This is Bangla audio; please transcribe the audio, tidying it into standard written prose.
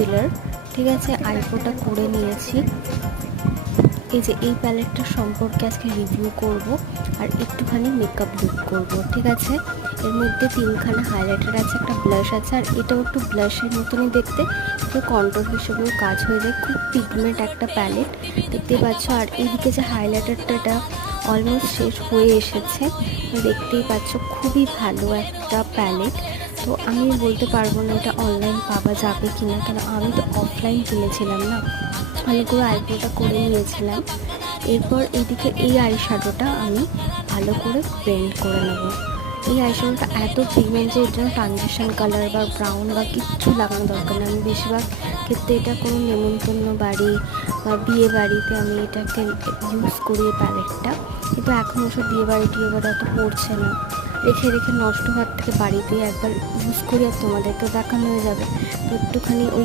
কনসিলার, ঠিক আছে, আইব্রোটা করে নিয়েছি। এই যে এই প্যালেটটার সম্পর্কে আজকে রিভিউ করব আর একটুখানি মেকআপ লুক করব, ঠিক আছে। এর মধ্যে 3খানা হাইলাইটার আছে, একটা ব্লাশ আছে, আর এটাও একটু ব্লাশের মতনই দেখতে, তো কন্ট্রোল হিসেবেও কাজ হয়ে যায়। খুব পিগমেন্ট একটা প্যালেট দেখতে পাচ্ছ। আর এইদিকে যে হাইলাইটারটা, এটা অলমোস্ট শেষ হয়ে এসেছে, দেখতেই পাচ্ছ। খুবই ভালো একটা প্যালেট। তো আমি বলতে পারবো না এটা অনলাইন পাওয়া যাবে কি না, কেন আমি তো অফলাইন কিনেছিলাম না। ভালো করে আইব্রোটা করে নিয়েছিলাম। এরপর এইদিকে এই আইশ্যাডোটা আমি ভালো করে ব্লেন্ড করে নেব। এই আইশ্যাডোটা এত পিগমেন্ট যে এটা ট্রানজিশন কালার বা ব্রাউন বা কিচ্ছু লাগানো দরকার নেই। আমি বেশিরভাগ ক্ষেত্রে এটা কোনো নেমন্তন্ন বাড়ি বা বিয়ে বাড়িতে আমি এটাকে ইউজ করি এই প্যালেটটা, কিন্তু এখন ওসব বিয়ে বাড়ি টিয়ে বাড়ি অত পড়ছে না। রেখে রেখে নষ্ট হওয়ার থেকে বাড়িতেই একবার ইউজ করি আর তোমাদেরকেও দেখানো হয়ে যাবে। তো একটুখানি ওই